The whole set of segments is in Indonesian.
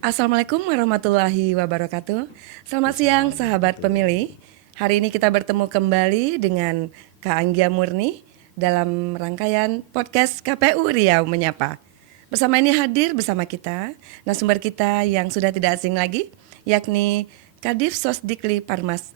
Assalamualaikum warahmatullahi wabarakatuh. Selamat siang sahabat pemilih. Hari ini kita bertemu kembali dengan Kak Anggia Murni dalam rangkaian podcast KPU Riau Menyapa. Bersama ini hadir bersama kita narasumber kita yang sudah tidak asing lagi, yakni Kadif Sosdikli Parmas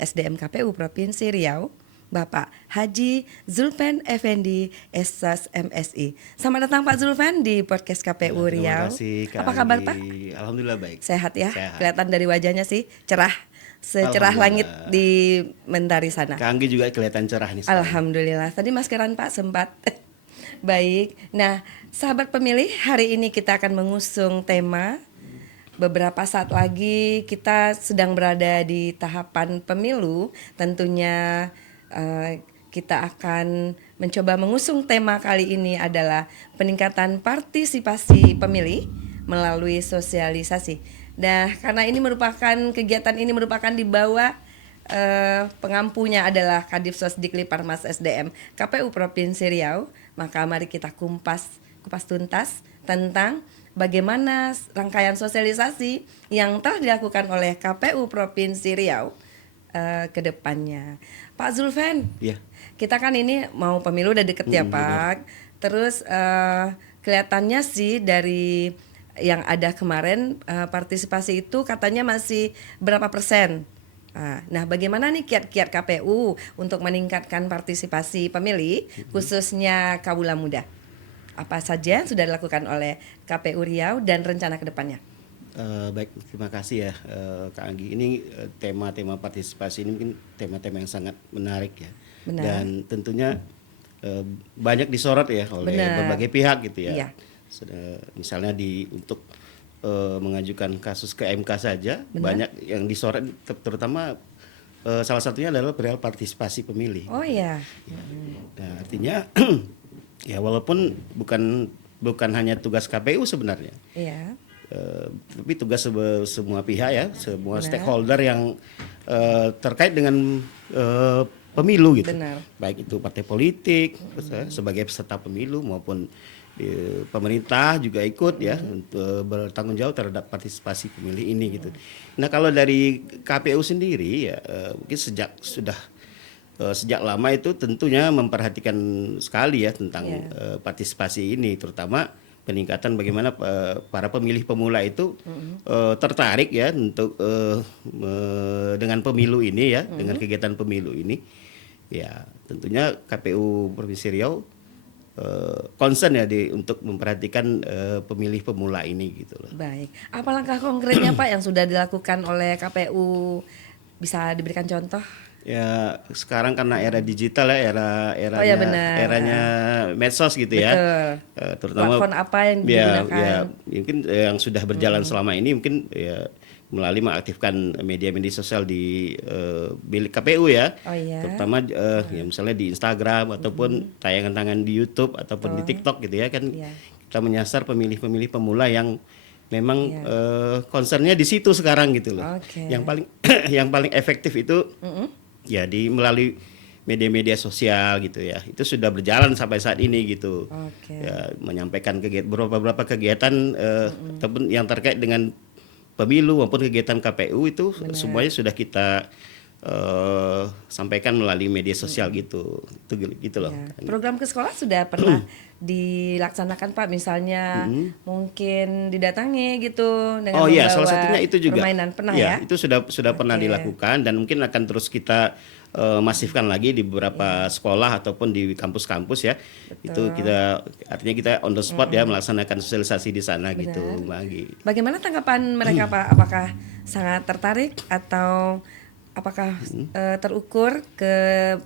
SDM KPU Provinsi Riau, Bapak Haji Zulfan Effendi SS MSI. Selamat datang Pak Zulfan di podcast KPU Riau. Terima kasih Kak Apa kabar Anggi. Pak? Alhamdulillah baik. Sehat ya? Sehat. Kelihatan dari wajahnya sih cerah, secerah langit di mentari sana. Kak Anggi juga kelihatan cerah nih sekarang. Alhamdulillah. Tadi maskeran Pak sempat. Baik. Nah, sahabat pemilih, hari ini kita akan mengusung tema. Beberapa saat lagi kita sedang berada di tahapan pemilu. Tentunya kita akan mencoba mengusung tema kali ini adalah peningkatan partisipasi pemilih melalui sosialisasi. Nah, karena ini merupakan kegiatan ini merupakan di bawah pengampunya adalah Kadif Sosdikli Parmas SDM KPU Provinsi Riau, maka mari kita kupas tuntas tentang bagaimana rangkaian sosialisasi yang telah dilakukan oleh KPU Provinsi Riau ke depannya. Pak Zulfan, Iya. kita kan ini mau pemilu udah deket ya Pak. Terus kelihatannya sih dari yang ada kemarin partisipasi itu katanya masih berapa persen. Nah, bagaimana nih kiat-kiat KPU untuk meningkatkan partisipasi pemilih khususnya kaula muda? Apa saja yang sudah dilakukan oleh KPU Riau dan rencana ke depannya? Baik, terima kasih ya Kak Anggi. Ini tema-tema partisipasi ini mungkin tema-tema yang sangat menarik ya. Benar. Dan tentunya banyak disorot ya oleh berbagai pihak gitu ya. Iya. Misalnya untuk mengajukan kasus ke MK saja, banyak yang disorot terutama salah satunya adalah perihal partisipasi pemilih. Oh iya. Nah, artinya ya walaupun bukan hanya tugas KPU sebenarnya. Iya. Tapi tugas semua pihak ya, semua stakeholder yang terkait dengan pemilu gitu. Benar. Baik itu partai politik sebagai peserta pemilu maupun pemerintah juga ikut ya untuk bertanggung jawab terhadap partisipasi pemilih ini gitu. Nah, kalau dari KPU sendiri ya mungkin sejak lama itu tentunya memperhatikan sekali ya tentang partisipasi ini, terutama peningkatan bagaimana para pemilih pemula itu tertarik ya untuk dengan pemilu ini ya, dengan kegiatan pemilu ini. Ya, tentunya KPU Provinsi Riau concern ya untuk memperhatikan pemilih pemula ini gitu loh. Baik. Apa langkah konkretnya Pak yang sudah dilakukan oleh KPU? Bisa diberikan contoh? Ya, sekarang karena era digital ya, eranya medsos gitu ya. Terutama platform apa yang digunakan? Ya, mungkin yang sudah berjalan selama ini mungkin ya melalui mengaktifkan media-media sosial di milik KPU ya. Oh iya. Terutama ya misalnya di Instagram ataupun tayangan-tayangan di YouTube ataupun di TikTok gitu ya kan. Kita menyasar pemilih-pemilih pemula yang memang concernnya di situ sekarang gitu loh. Yang paling efektif itu ya melalui media-media sosial gitu ya. Itu sudah berjalan sampai saat ini gitu. Ya, menyampaikan beberapa kegiatan ataupun yang terkait dengan pemilu maupun kegiatan KPU itu semuanya sudah kita sampaikan melalui media sosial gitu. Gitu loh. Program ke sekolah sudah pernah dilaksanakan Pak, misalnya mungkin didatangi gitu dengan membawa salah satunya itu juga permainan, pernah ya? Itu sudah pernah dilakukan dan mungkin akan terus kita masifkan lagi di beberapa sekolah ataupun di kampus-kampus ya. Betul. Itu artinya kita on the spot ya melaksanakan sosialisasi di sana. Benar. Gitu, Mbak Anggi. Bagaimana tanggapan mereka Pak? Apakah sangat tertarik atau apakah terukur ke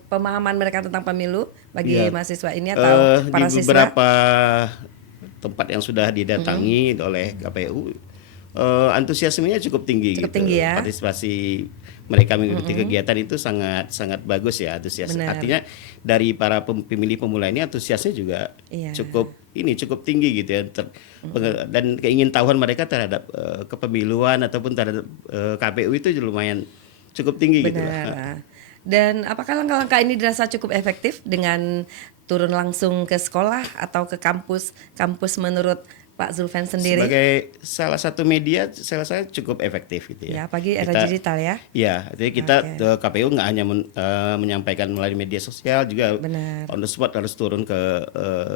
pemahaman mereka tentang pemilu bagi mahasiswa ini atau para siswa? Di beberapa tempat yang sudah didatangi oleh KPU, antusiasmenya cukup tinggi. Tinggi ya. Partisipasi mereka mengikuti kegiatan itu sangat bagus ya, antusias. Benar. Artinya dari para pemilih pemula ini antusiasnya juga cukup tinggi gitu ya. Dan keingintahuan mereka terhadap kepemiluan ataupun terhadap KPU itu lumayan cukup tinggi. Benar. Gitu. Dan apakah langkah-langkah ini dirasa cukup efektif dengan turun langsung ke sekolah atau ke kampus menurut Pak Zulfan sendiri? Sebagai salah satu media, saya rasa cukup efektif gitu Ya, ya. apalagi era digital ya. Ya, jadi kita Oke. KPU nggak hanya menyampaikan melalui media sosial, juga Benar. on the spot harus turun ke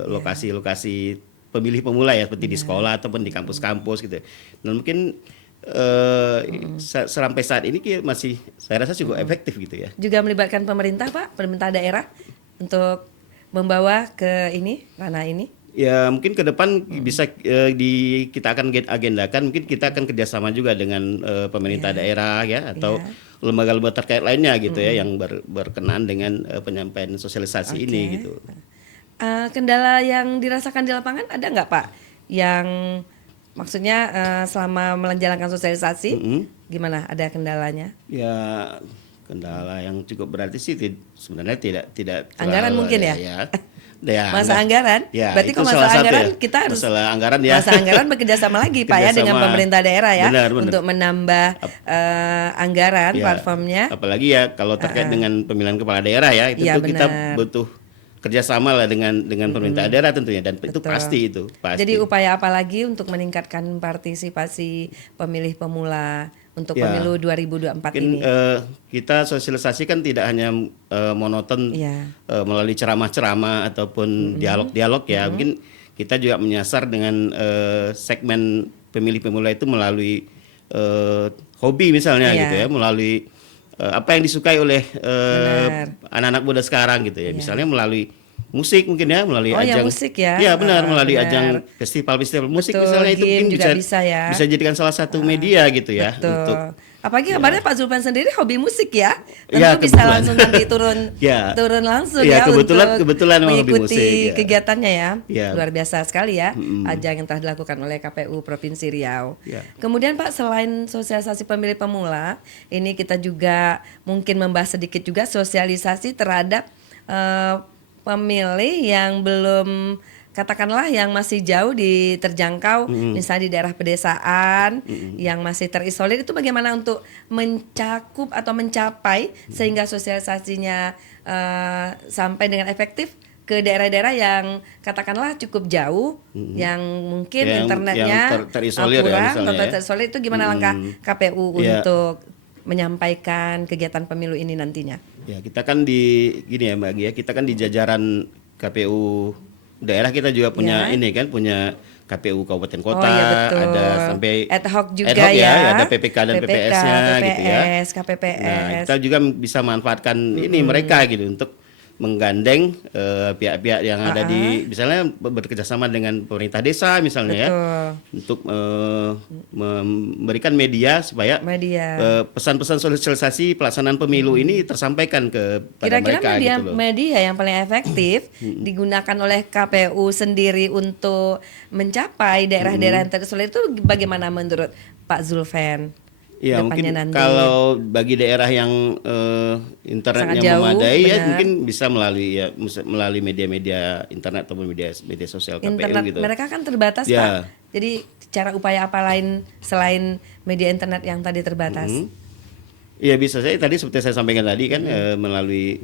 lokasi-lokasi pemilih pemula ya, seperti di sekolah ataupun di kampus-kampus gitu. Dan mungkin sampai saat ini masih saya rasa cukup efektif gitu ya. Juga melibatkan pemerintah Pak, pemerintah daerah untuk membawa ke ini, ranah ini. Ya mungkin ke depan bisa kita akan agendakan, mungkin kita akan kerjasama juga dengan pemerintah daerah ya, atau lembaga-lembaga terkait lainnya gitu ya, yang berkenaan dengan penyampaian sosialisasi ini gitu. Kendala yang dirasakan di lapangan ada nggak Pak? Yang maksudnya selama menjalankan sosialisasi, gimana? Ada kendalanya? Ya kendala yang cukup berarti sih sebenarnya tidak Anggaran terlalu, mungkin ya? Ya, masa anggaran, ya, berarti itu kalau salah masa satu anggaran ya. kita harus Masalah anggaran ya. masa anggaran bekerja sama lagi Pak ya dengan Kerjasama. pemerintah daerah ya, Benar. untuk menambah anggaran Ya, platformnya. apalagi ya kalau terkait dengan pemilihan kepala daerah ya, itu Iya, tuh kita benar. butuh kerjasama lah dengan pemerintah daerah tentunya, dan itu Betul. pasti. Jadi upaya apa lagi untuk meningkatkan partisipasi pemilih pemula untuk Ya, pemilu 2024 mungkin ini? kita sosialisasi kan tidak hanya monoton Iya. melalui ceramah-ceramah ataupun dialog-dialog ya. Mungkin kita juga menyasar dengan segmen pemilih pemula itu melalui hobi misalnya Iya. gitu ya, melalui apa yang disukai oleh Benar. anak-anak muda sekarang gitu ya. Iya. Misalnya melalui musik mungkin ya, melalui Oh, ya, ajang musik ya. Iya benar, melalui Benar. ajang festival musik Betul, misalnya, itu game mungkin juga bisa ya. bisa jadikan salah satu media gitu ya. Betul. Untuk Apalagi kabarnya Pak Zulfan sendiri hobi musik ya. Tentu Ya, bisa kebetulan. langsung nanti turun Ya. turun langsung Ya, ya kebetulan untuk memang hobi mengikuti musik, ya. kegiatannya ya. Ya. Luar biasa sekali ya ajang yang telah dilakukan oleh KPU Provinsi Riau. Ya. Kemudian Pak, selain sosialisasi pemilih pemula, ini kita juga mungkin membahas sedikit juga sosialisasi terhadap pemilih yang belum, katakanlah yang masih jauh terjangkau, misalnya di daerah pedesaan yang masih terisolir, itu bagaimana untuk mencakup atau mencapai sehingga sosialisasinya sampai dengan efektif ke daerah-daerah yang katakanlah cukup jauh, yang mungkin internetnya terisolir ya, kurang misalnya atau ya. terisolir, itu gimana langkah KPU Ya. untuk menyampaikan kegiatan pemilu ini nantinya? Ya, kita kan gini ya Mbak Gia, kita kan di jajaran KPU daerah, kita juga punya Ya. punya KPU kabupaten kota, Oh, iya, betul. ada sampai ad hoc juga ad hoc ya. ada PPK dan PPS-nya gitu ya. PPS, KPPS. Nah, kita juga bisa manfaatkan ini mereka gitu untuk menggandeng pihak-pihak yang ada di, misalnya bekerjasama dengan pemerintah desa misalnya ya, untuk memberikan media supaya pesan-pesan sosialisasi pelaksanaan pemilu ini tersampaikan kepada mereka gitu loh. Media yang paling efektif digunakan oleh KPU sendiri untuk mencapai daerah-daerah yang terisolir itu bagaimana menurut Pak Zulfan? Ya mungkin nanti. Kalau bagi daerah yang internetnya jauh, memadai ya benar. mungkin bisa melalui media-media internet ataupun media sosial KPU internet gitu. mereka kan terbatas Ya. Pak. Jadi cara upaya apa lain selain media internet yang tadi terbatas? Iya bisa, saya tadi seperti saya sampaikan tadi kan melalui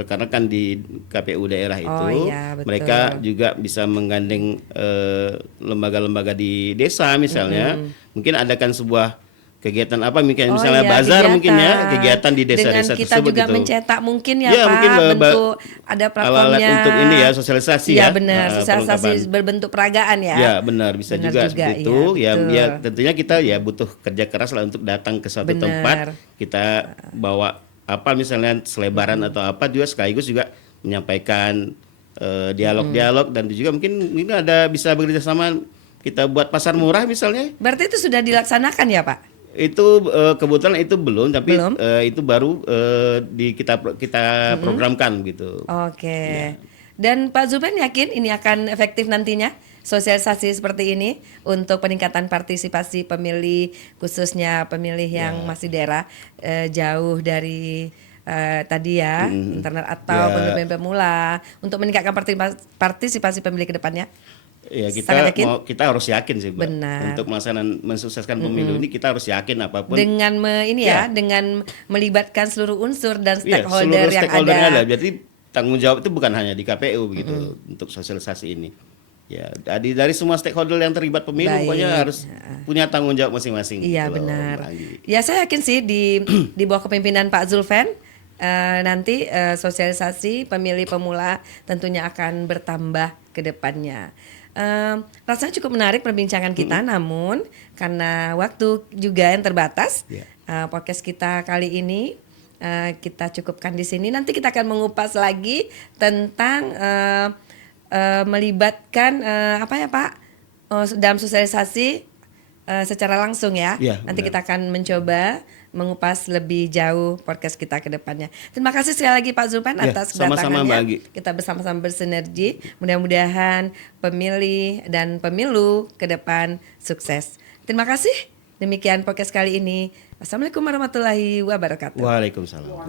rekan-rekan di KPU daerah itu, iya, betul. mereka juga bisa menggandeng lembaga-lembaga di desa misalnya, mungkin adakan sebuah kegiatan apa misalnya bazar mungkin ya, kegiatan di desa-desa dengan kita tersebut juga gitu. mencetak mungkin ya, Ya, Pak, mungkin bentuk ada platformnya alat-alat untuk ini ya, sosialisasi ya. ya. Benar, sosialisasi perlengkapan. berbentuk peragaan ya. Ya benar, bisa Benar juga juga, seperti ya, itu. Ya, betul. ya tentunya kita ya butuh kerja keras lah untuk datang ke suatu Benar. tempat, kita bawa apa misalnya selebaran atau apa, juga sekaligus juga menyampaikan dialog-dialog, dan juga mungkin ada bisa bekerja sama, kita buat pasar murah misalnya. Berarti itu sudah dilaksanakan ya, Pak? Itu kebetulan itu belum, tapi Belum? itu baru kita programkan gitu. Oke. Dan Pak Zulfan yakin ini akan efektif nantinya sosialisasi seperti ini untuk peningkatan partisipasi pemilih, khususnya pemilih yang masih daerah jauh dari tadi ya, internet atau pemilih pemula, untuk meningkatkan partisipasi pemilih ke depannya? Ya Sangat yakin? kita harus yakin sih, Mbak. Benar. Untuk mensukseskan pemilu ini kita harus yakin apapun. Dengan dengan melibatkan seluruh unsur dan Iya, stakeholder seluruh yang stakeholder ada. Jadi tanggung jawab itu bukan hanya di KPU begitu untuk sosialisasi ini. Ya, dari semua stakeholder yang terlibat pemilu Baik. pokoknya harus punya tanggung jawab masing-masing. Iya gitu loh, benar. Mbak Anggi. Ya saya yakin sih di bawah kepemimpinan Pak Zulfan nanti sosialisasi pemilih pemula tentunya akan bertambah ke depannya. Rasanya cukup menarik perbincangan kita, namun karena waktu juga yang terbatas, Ya. podcast kita kali ini kita cukupkan di sini. Nanti kita akan mengupas lagi tentang melibatkan apa ya Pak dalam sosialisasi secara langsung ya. Ya, Nanti benar. kita akan mencoba mengupas lebih jauh podcast kita ke depannya. Terima kasih sekali lagi Pak Zulfan Ya, atas sama-sama, Mbak Anggi. kedatangannya. Kita bersama-sama bersinergi. Mudah-mudahan pemilih dan pemilu ke depan sukses. Terima kasih. Demikian podcast kali ini. Assalamualaikum warahmatullahi wabarakatuh. Waalaikumsalam.